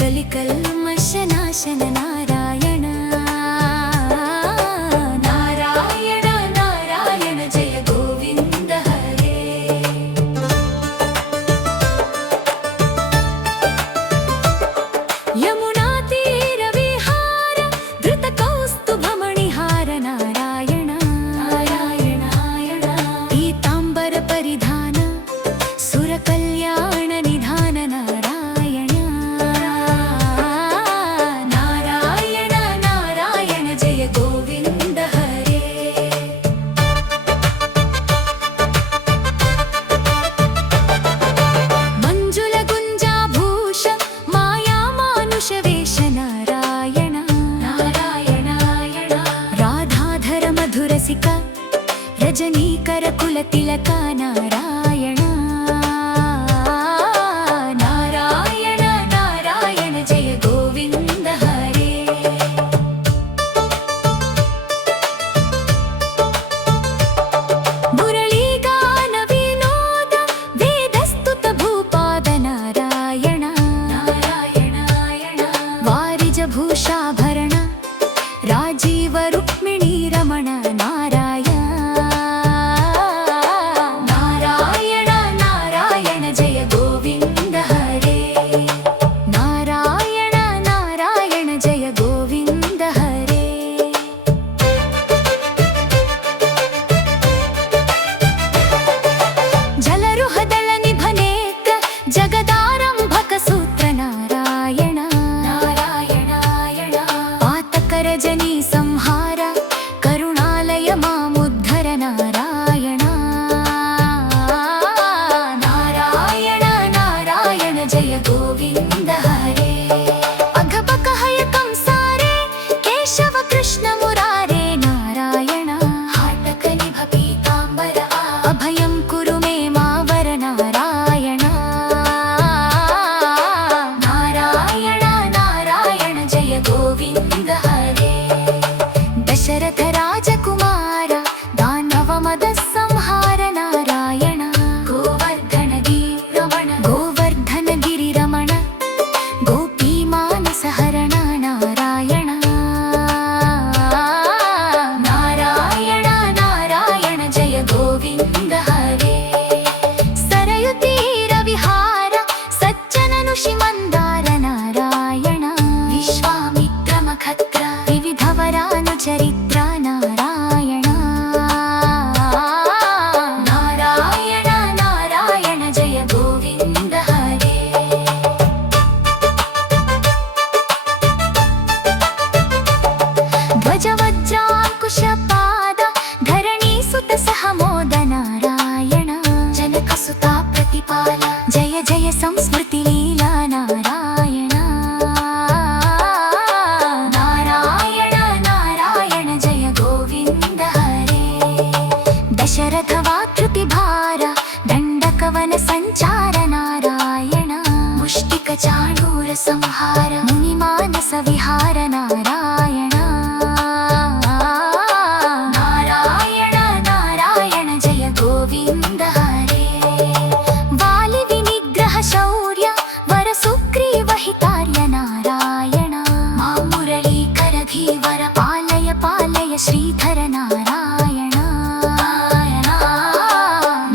कलिकल्मषनाशन नारायण नारायण नारायण जय गोविंद हरे। यमुना तीर विहार धृत कौस्तुभमणिहार नारायण नारायण पीतांबर परिधान सुर कल्याण निधान नारायण नारायण नारायण जय गोविंद हरे। मंजुल गुंजाभूष माया मानुष वेश नारायण नारायण राधाधर मधुरसिका रजनीकर कुल तिलक नारायण नारायण नारायण जय गोविंद हरे। मुरलीगान विनोद वेदस्तुत भूपाद नारायण नारायण वारिज भूषाभरण राजीव रुक्मिणी रमण नारायण नारायण नारायण जय गोविंद हरे। नारायण नारायण जय गोविंद हरे। जलरुहदल निभनेक जगदारंभक सूत्र नारायण नारायण पातक रजनी संहार करुणालय मामुद्धर नारायण नारायण नारायण जय गोविंद हरे। अघबक हय कंसारे केशव कृष्ण मुरारे नारायण हाटक निभ पीतांबर अभयं कुरु मे मावर नारायण नारायण नारायण जय गोविंद हरे। दशरथ राजकुमार दानव मद संहार नारायण गोवर्धन गिरि रमण गोपी मानस हरण नारायण नारायण नारायण जय गोविंद हरे। सरयु तीर विहार सज्जन ऋषि मंदार नारायण विश्वामित्र मखत्र विविध वरान चरित्र नारायण नारायण नारायण जय गोविंद हरे। ध्वज वज्रांकुश पाद धरणी सुत सहमोद नारायण जनक सुता प्रतिपाल जय जय संस्मृति लीला नारायण नारायण नारायण जय गोविंद हरे। दशरथ वाकृति भार दंडकवन संचार नारायण मुष्टिक चाणूर संहार मुनि मानस विहार नारायण नारायण नारायण जय गोविंद हरे। वालि विनिग्रह शौर्य वर सुग्रीव हितार्य नारायण मां मुरलीकर धीवर पालय पालय श्रीधर नारायण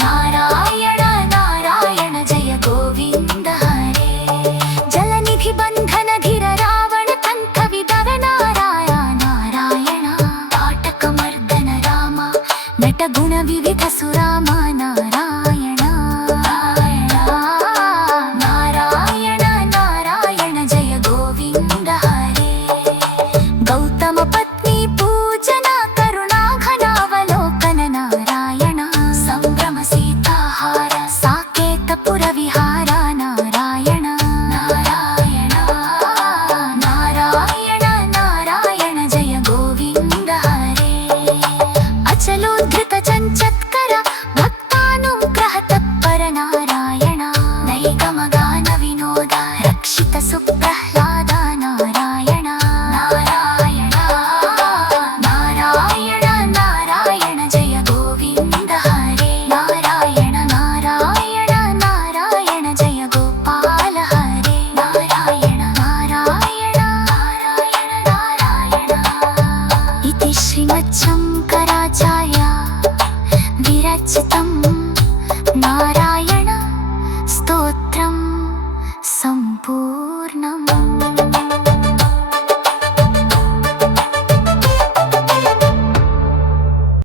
नारायण नारायण जय गोविंद हरे। जलनिधि बंधन धीर रावण कंठ विदर नारायण ताटक मर्दन राम नट गुण विविध सुराम नारायण नारायण नारायण जय गोविंद हरे। गौतम पत्नी पूजन करुणा घनावलोकन नारायण संभ्रम सीताहार साकेत पुर विहार नारायण नारायण नारायण नारायण जय गोविंद हरे। अचलोद्धृत चंचत्कर भक्तानुग्रह तत्पर नारायण नैगम गान विनोद रक्षित सुप्रह्लाद